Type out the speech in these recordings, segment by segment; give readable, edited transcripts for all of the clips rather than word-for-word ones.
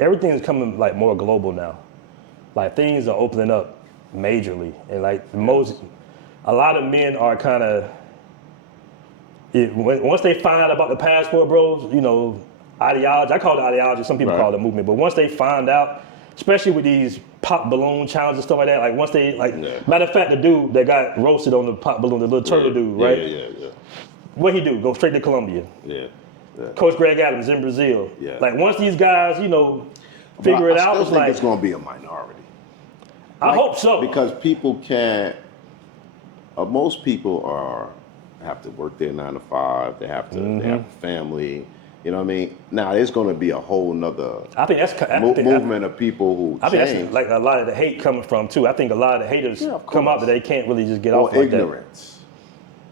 everything is coming like more global now. Like things are opening up majorly, and like a lot of men are kind of, once they find out about the passport bros, ideology. I call it ideology. Some people call it a movement, but once they find out, especially with these pop balloon challenges and stuff like that, like once they matter of fact, the dude that got roasted on the pop balloon, the little turtle dude, right? Yeah. What he do? Go straight to Colombia. Yeah. Coach Greg Adams in Brazil. Yeah. Like once these guys, figure it out, I think it's going to be a minority. I hope so. Because people can't. Most people have to work their 9 to 5. They have to. They have a family. You know what I mean? Now there's going to be a whole nother. I think that's movement of people who. I think that's like a lot of the hate coming from too. I think a lot of the haters come out that they can't really just get off like that. Or ignorance.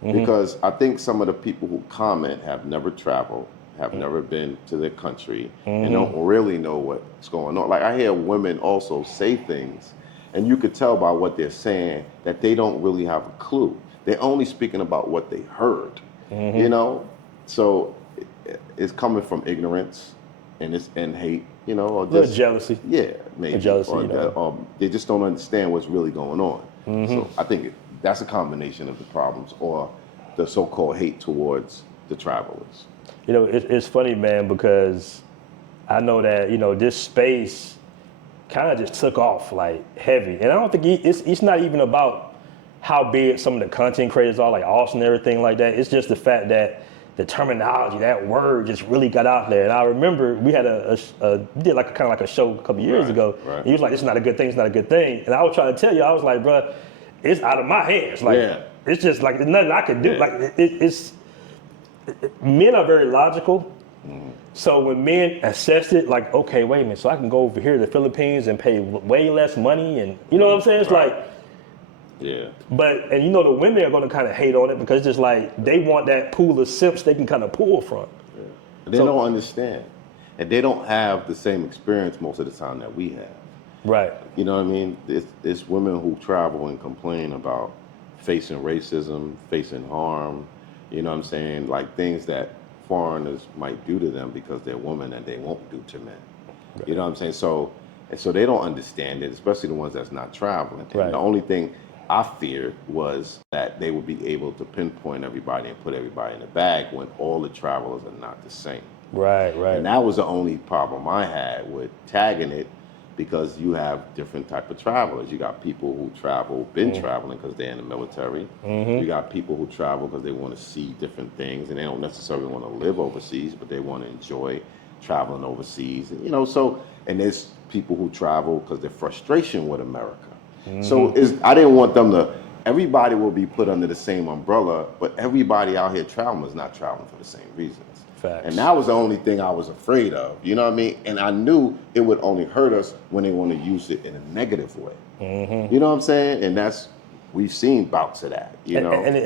Because I think some of the people who comment have never traveled, have never been to their country, and don't really know what's going on. Like I hear women also say things, and you could tell by what they're saying that they don't really have a clue. They're only speaking about what they heard, So it's coming from ignorance and hate, or just jealousy. Yeah, maybe. Jealousy, or they just don't understand what's really going on. So I think that's a combination of the problems or the so-called hate towards the travelers. It's funny, man, because I know that, this space kind of just took off like heavy. And I don't think it's not even about how big some of the content creators are, like Austin and everything like that. It's just the fact that the terminology, that word just really got out there. And I remember we had we did like kind of like a show a couple years ago. Right. And he was like, it's not a good thing, it's not a good thing. And I was trying to tell you, I was like, bro, it's out of my hands. Like, it's just like, there's nothing I can do. Like, men are very logical. So when men assess it, like, okay, wait a minute, so I can go over here to the Philippines and pay way less money, and you know what I'm saying? It's like, but the women are going to kind of hate on it because it's just like they want that pool of simps they can kind of pull from. They don't understand, and they don't have the same experience most of the time that we have. Right. You know what I mean? It's women who travel and complain about facing racism, facing harm, you know what I'm saying? Like things that foreigners might do to them because they're women and they won't do to men. Right. You know what I'm saying? So they don't understand it, especially the ones that's not traveling. And the only thing I feared was that they would be able to pinpoint everybody and put everybody in a bag when all the travelers are not the same. Right. And that was the only problem I had with tagging it, because you have different type of travelers. You got people who been traveling because they're in the military. You got people who travel because they want to see different things and they don't necessarily want to live overseas, but they want to enjoy traveling overseas. And there's people who travel because their frustration with America. So I didn't want them to, everybody will be put under the same umbrella, but everybody out here traveling is not traveling for the same reasons. Facts. And that was the only thing I was afraid of, you know what I mean? And I knew it would only hurt us when they want to use it in a negative way. You know what I'm saying? And we've seen bouts of that, And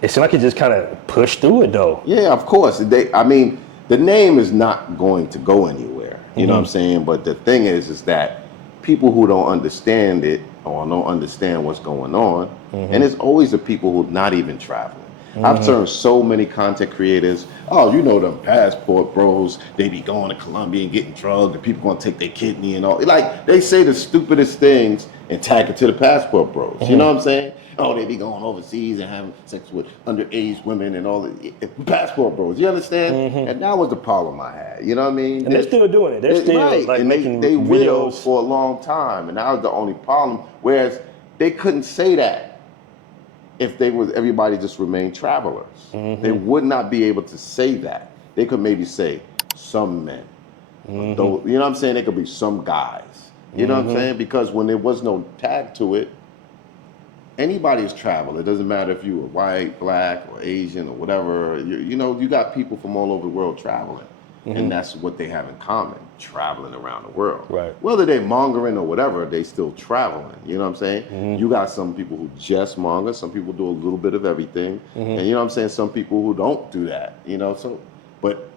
it seems like it just kind of pushed through it though. Yeah, of course. The name is not going to go anywhere, you know what I'm saying? But the thing is that people who don't understand it or don't understand what's going on, and it's always the people who are not even traveling. I've turned so many content creators, them passport bros, they be going to Colombia and getting drugged, and people gonna take their kidney and all. Like, they say the stupidest things and tag it to the passport bros. You know what I'm saying? Oh, they be going overseas and having sex with underage women and all the passport bros. You understand? And that was the problem I had. You know what I mean? And they're still doing it. They're still like making they will videos for a long time, and that was the only problem. Whereas they couldn't say that if everybody just remained travelers. They would not be able to say that. They could maybe say some men. Though, you know what I'm saying? They could be some guys. You know what I'm saying? Because when there was no tag to it, anybody's travel. It doesn't matter if you were white, black, or Asian, or whatever. You got people from all over the world traveling. And that's what they have in common, traveling around the world. Right. Whether they're mongering or whatever, they still traveling. You know what I'm saying? You got some people who just monger, some people do a little bit of everything. And you know what I'm saying? Some people who don't do that, but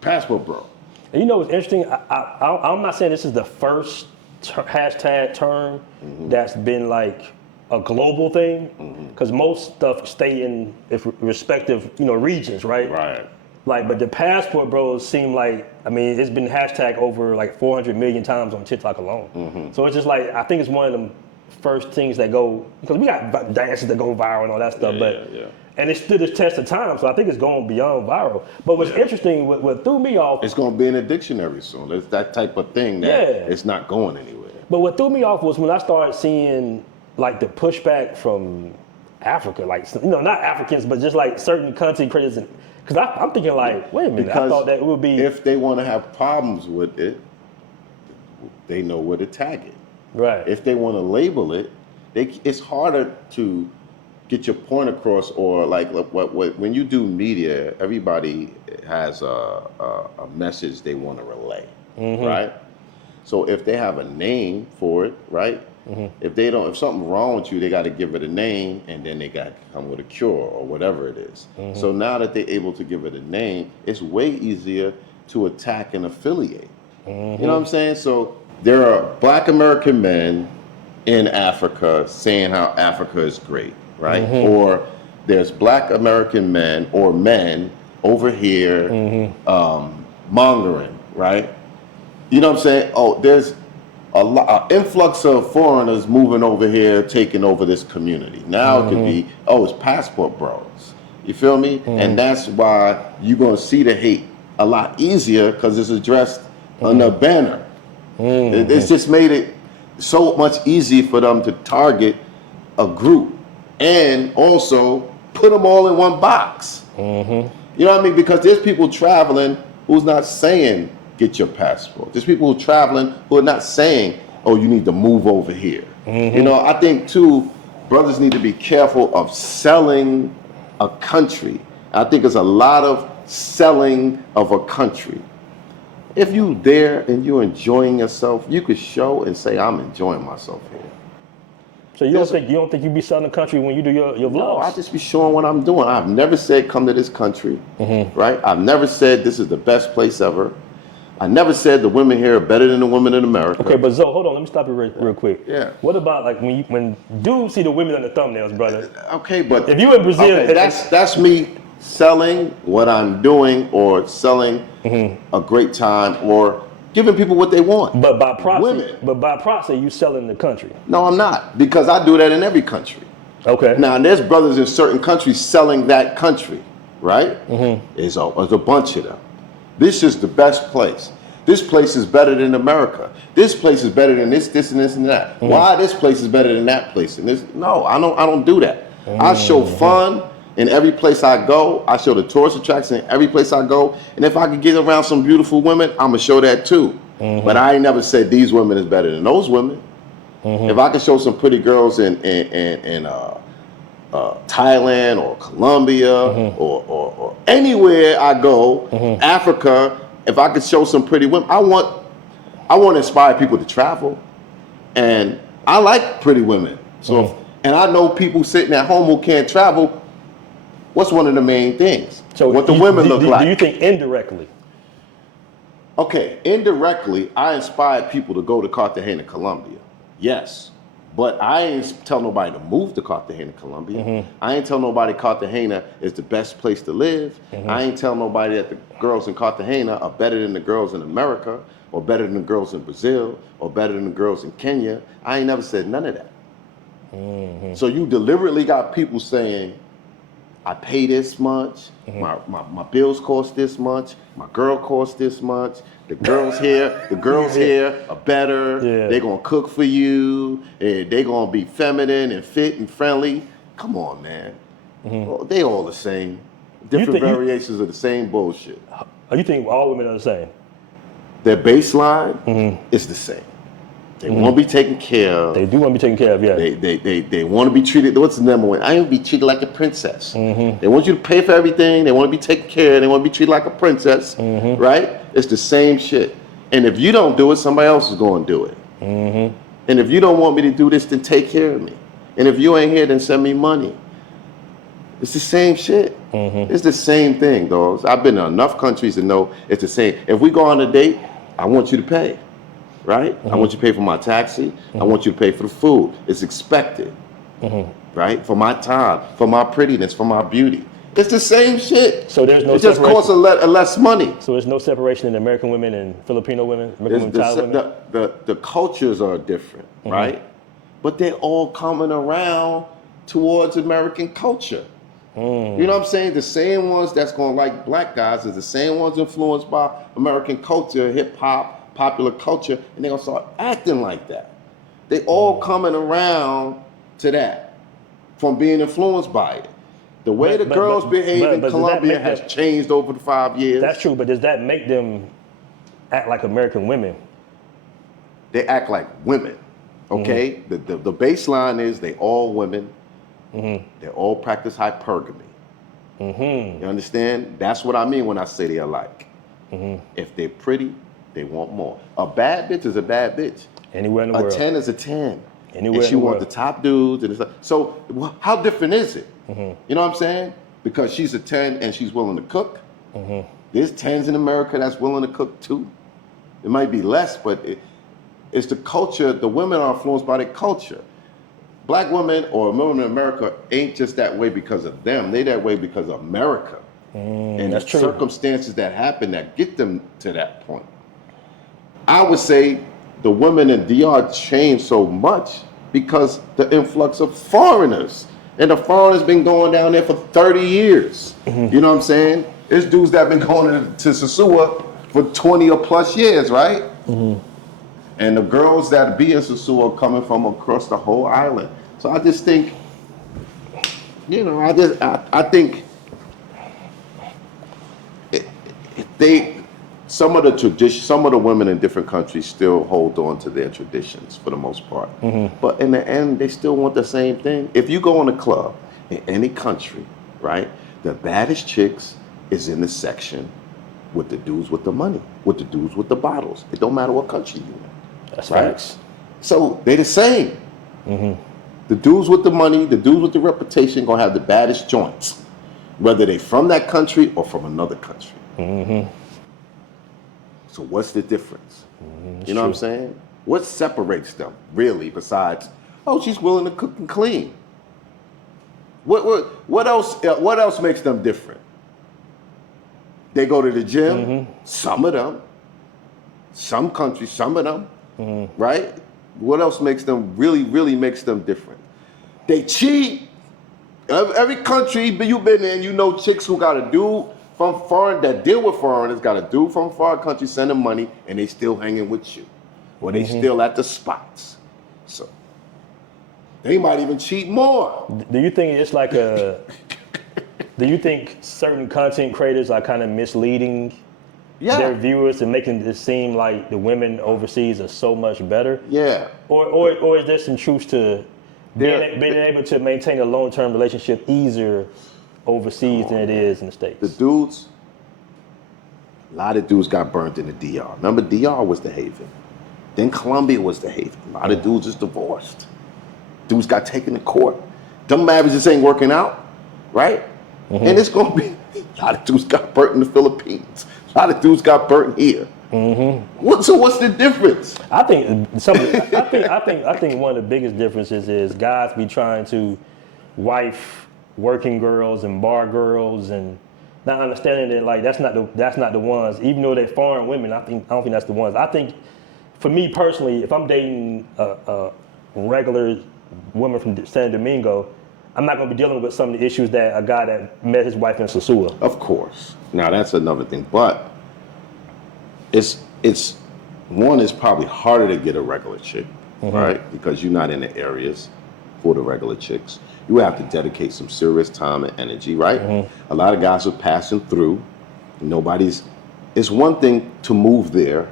passport bro. And what's interesting? I'm not saying this is the first hashtag term that's been like a global thing, because most stuff stay in respective regions, right? Right. Like, but the passport bros seem like, I mean, it's been hashtag over like 400 million times on TikTok alone. So it's just like, I think it's one of them first things that go, because we got dances that go viral and all that stuff, and it stood the test of time, so I think it's going beyond viral. But what's interesting, what threw me off, it's going to be in a dictionary soon. It's that type of thing that it's not going anywhere. But what threw me off was when I started seeing like the pushback from Africa, like, you know, not Africans, but just like certain content creators. Because I'm thinking like, wait a minute, because I thought that it would be. If they want to have problems with it, they know where to tag it. Right. If they want to label it, it's harder to get your point across, or like when you do media, everybody has a message they want to relay, right? So if they have a name for it, right? If something's wrong with you, they got to give it a name, and then they got to come with a cure or whatever it is. So now that they're able to give it a name, it's way easier to attack and affiliate. You know what I'm saying? So there are Black American men in Africa saying how Africa is great, right? Or there's Black American men or men over here mongering, right? You know what I'm saying? Oh, there's an influx of foreigners moving over here, taking over this community. Now it could be, it's passport bros. You feel me? And that's why you're going to see the hate a lot easier, because it's addressed on the banner. It's just made it so much easier for them to target a group and also put them all in one box. You know what I mean? Because there's people traveling who's not saying get your passport. There's people who are traveling who are not saying, oh, you need to move over here. You know, I think too, brothers need to be careful of selling a country. I think there's a lot of selling of a country. If you there and you're enjoying yourself, you could show and say, I'm enjoying myself here. So you don't think you be selling the country when you do your vlogs? No, I just be showing what I'm doing. I've never said come to this country, right? I've never said this is the best place ever. I never said the women here are better than the women in America. Okay, but Zoe, hold on, let me stop you real quick. Yeah. What about like when dudes see the women on the thumbnails, brother? Okay, but if you in Brazil, okay, that's me selling what I'm doing, or selling a great time, or giving people what they want. But by proxy, you selling the country. No, I'm not, because I do that in every country. Okay. Now, there's brothers in certain countries selling that country, right? There's a bunch of them. This is the best place. This place is better than America. This place is better than this, and this, and that. Why this place is better than that place? And this? No, I don't do that. I show fun in every place I go. I show the tourist attractions in every place I go. And if I can get around some beautiful women, I'm gonna show that too. But I ain't never said these women is better than those women. If I can show some pretty girls in Thailand or Colombia or anywhere I go, Africa, if I could show some pretty women, I want to inspire people to travel, and I like pretty women. So, and I know people sitting at home who can't travel. What's one of the main things? So what the women look like. Do you think indirectly? Okay, indirectly, I inspired people to go to Cartagena, Colombia. Yes. But I ain't tell nobody to move to Cartagena, Colombia. I ain't tell nobody Cartagena is the best place to live. I ain't tell nobody that the girls in Cartagena are better than the girls in America, or better than the girls in Brazil, or better than the girls in Kenya. I ain't never said none of that. So you deliberately got people saying, I pay this much, my bills cost this much, my girl costs this much, the girls here are better, they're gonna cook for you, and they're gonna be feminine and fit and friendly. Come on, man. Well, they all the same. Different variations of the same bullshit. You think all women are the same? Their baseline is the same. They want to be taken care of. They do want to be taken care of, yeah. They want to be treated, what's the number one? I want to be treated like a princess. They want you to pay for everything. They want to be taken care of. They want to be treated like a princess, right? It's the same shit. And if you don't do it, somebody else is going to do it. And if you don't want me to do this, then take care of me. And if you ain't here, then send me money. It's the same shit. It's the same thing, dogs. I've been to enough countries to know it's the same. If we go on a date, I want you to pay. Right? I want you to pay for my taxi. I want you to pay for the food. It's expected. Right? For my time, for my prettiness, for my beauty. It's the same shit. So there's no it just separation. costs less money. So there's no separation in American women and Filipino women, American women, Thai women? The cultures are different, right? But they're all coming around towards American culture. You know what I'm saying? The same ones that's going to like black guys is the same ones influenced by American culture, hip hop, popular culture, and they're going to start acting like that. They all coming around to that from being influenced by it. The way the girls behave in Colombia has changed over the 5 years. That's true, but does that make them act like American women? They act like women, okay? The baseline is they all women. They all practice hypergamy. You understand? That's what I mean when I say they alike. If they're pretty, they want more. A bad bitch is a bad bitch. Anywhere in the world. A 10 is a 10. Anywhere and she in the wants world. the top dudes. And it's like, so how different is it? You know what I'm saying? Because she's a 10 and she's willing to cook. There's 10s in America that's willing to cook too. It might be less, but it's the culture. The women are influenced by their culture. Black women or women in America ain't just that way because of them. They that way because of America. And that's the true. circumstances that happen that get them to that point. I would say the women in DR changed so much because the influx of foreigners. And the foreigners been going down there for 30 years. You know what I'm saying? There's dudes that been going to Sosua for 20 or plus years, right? And the girls that be in Sosua are coming from across the whole island. So I just think, you know, I think some of the women in different countries still hold on to their traditions for the most part. But in the end, they still want the same thing. If you go in a club in any country, right, the baddest chicks is in the section with the dudes with the money, with the dudes with the bottles. It don't matter what country you're in. That's right? facts. So they the same. The dudes with the money, the dudes with the reputation gonna have the baddest joints, whether they from that country or from another country. So what's the difference? You know what I'm saying? What separates them really besides, oh, she's willing to cook and clean? What else makes them different? They go to the gym, some of them. Some countries, some of them, right? What else makes them really makes them different? They cheat. Every country you've been in, you know chicks who got a dude from foreign that deal with foreigners, got a dude from foreign country sending money, and they still hanging with you, or they still at the spots. So they might even cheat more. Do you think it's like do you think certain content creators are kind of misleading their viewers and making it seem like the women overseas are so much better? Yeah. Or is there some truth to being able to maintain a long-term relationship easier overseas than it is in the States? The dudes, a lot of dudes got burnt in the DR. Remember, DR was the haven. Then Colombia was the haven. A lot of dudes is divorced. Dudes got taken to court. Them marriages ain't working out, right? And it's gonna be, a lot of dudes got burnt in the Philippines. A lot of dudes got burnt here. So what's the difference? I think one of the biggest differences is guys be trying to wife working girls and bar girls and not understanding that like that's not the ones. Even though they're foreign women, I don't think that's the ones. I think for me personally, if I'm dating a regular woman from San Domingo, I'm not going to be dealing with some of the issues that a guy that met his wife in Sosua. Of course. Now that's another thing, but it's probably harder to get a regular chick, right? Because you're not in the areas for the regular chicks. You have to dedicate some serious time and energy, right? A lot of guys are passing through. It's one thing to move there,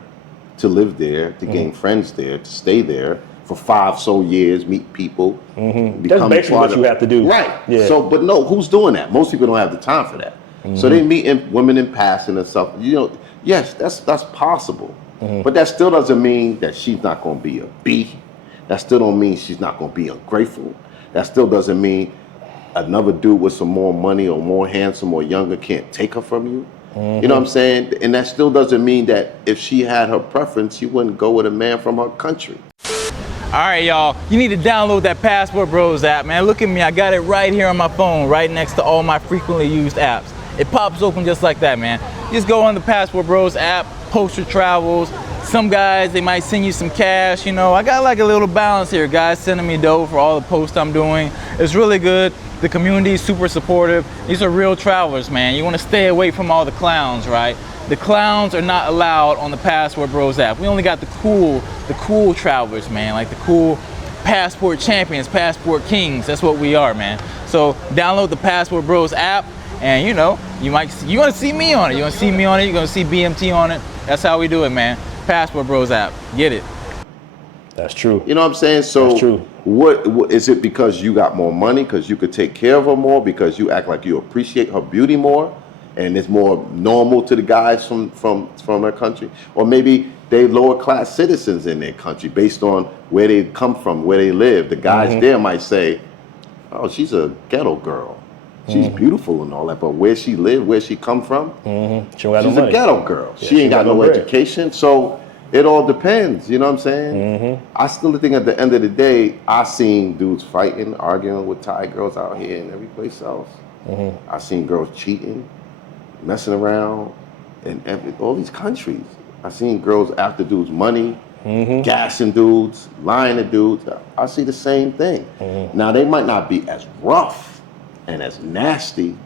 to live there, to gain friends there, to stay there for 5 so years, meet people, That's basically what you have to do. Right. Yeah. So, but no, who's doing that? Most people don't have the time for that. So they meet women in passing and stuff. You know, yes, that's possible. But that still doesn't mean that she's not going to be a B. That still don't mean she's not going to be ungrateful. That still doesn't mean another dude with some more money or more handsome or younger can't take her from you. You know what I'm saying? And that still doesn't mean that if she had her preference, she wouldn't go with a man from her country. right, y'all, you need to download that Passport Bros app, man. Look at me, I got it right here on my phone, right next to all my frequently used apps. It pops open just like that, man. You just go on the Passport Bros app, post your travels. Some guys, they might send you some cash, you know. I got like a little balance here, guys sending me dough for all the posts I'm doing. It's really good. The community is super supportive. These are real travelers, man. You want to stay away from all the clowns, right? The clowns are not allowed on the Passport Bros app. We only got the cool travelers, man, like the cool passport champions, passport kings. That's what we are, man. So download the Passport Bros app, and you know, you're gonna see me on it. You're gonna see me on it. You're gonna see BMT on it. That's how we do it, man. Passport Bros app, get it. That's true. You know what I'm saying? So that's true. What is it, because you got more money, because you could take care of her more, because you act like you appreciate her beauty more, and it's more normal to the guys from their country? Or maybe they lower class citizens in their country based on where they come from, where they live. The guys there might say, oh, she's a ghetto girl. She's beautiful and all that, but where she live, where she come from, she's a ghetto girl. Yeah, she ain't got no education. So it all depends, you know what I'm saying? I still think at the end of the day, I seen dudes fighting, arguing with Thai girls out here and every place else. I seen girls cheating, messing around in all these countries. I seen girls after dudes' money, gassing dudes, lying to dudes. I see the same thing. Now, they might not be as rough and as nasty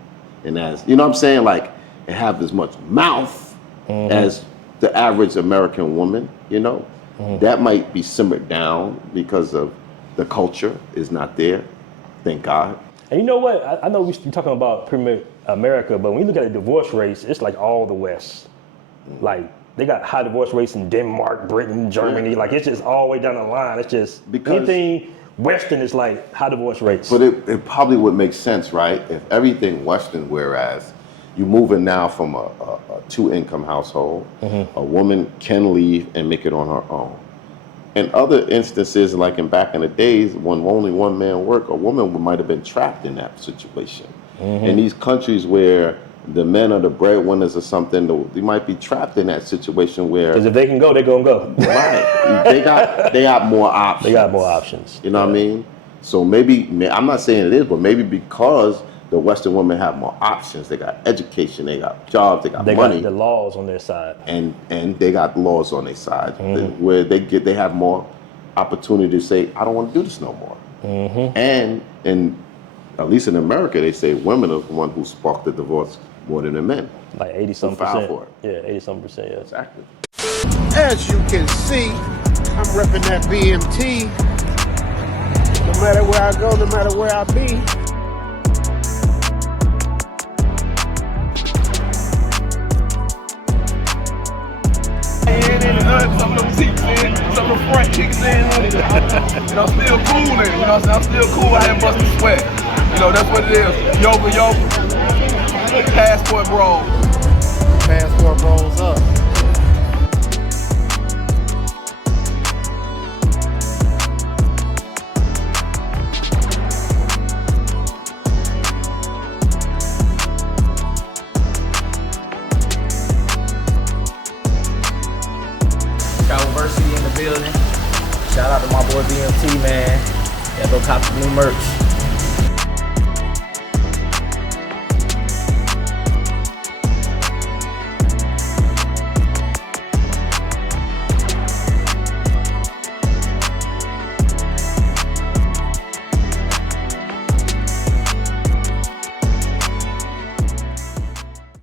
and as, you know what I'm saying, like, and have as much mouth as the average American woman, you know? That might be simmered down because of the culture is not there, thank God. And you know what? I know we're talking about pretty America, but when you look at the divorce rates, it's like all the West. Like, they got high divorce rates in Denmark, Britain, Germany. Like, it's just all the way down the line. It's just because anything Western is like high divorce rates. But it probably would make sense, right? If everything Western, whereas you're moving now from a two-income household, a woman can leave and make it on her own. In other instances, like back in the days when only one man worked, a woman might have been trapped in that situation. In these countries where the men are the breadwinners or something, they might be trapped in that situation where, because if they can go, they're gonna go. Right. They got more options. They got more options. You know what I mean? So maybe, I'm not saying it is, but maybe because the Western women have more options, they got education, they got jobs, they got money. They got the laws on their side. And they got laws on their side where they have more opportunity to say, I don't want to do this no more. And at least in America, they say women are the one who sparked the divorce more than the men. Like 80-something%. Yeah, 80-something%, yeah. Exactly. As you can see, I'm repping that BMT. No matter where I go, no matter where I be. Some of them seats in, some of them front kicks in. You know, I'm still cool in it. You know what I'm saying? I'm still cool. I ain't busting sweat. You know, that's what it is. Yoga. Passport Bros. Passport Bros up. University in the building. Shout out to my boy BMT, man. Yeah, go cop the new merch.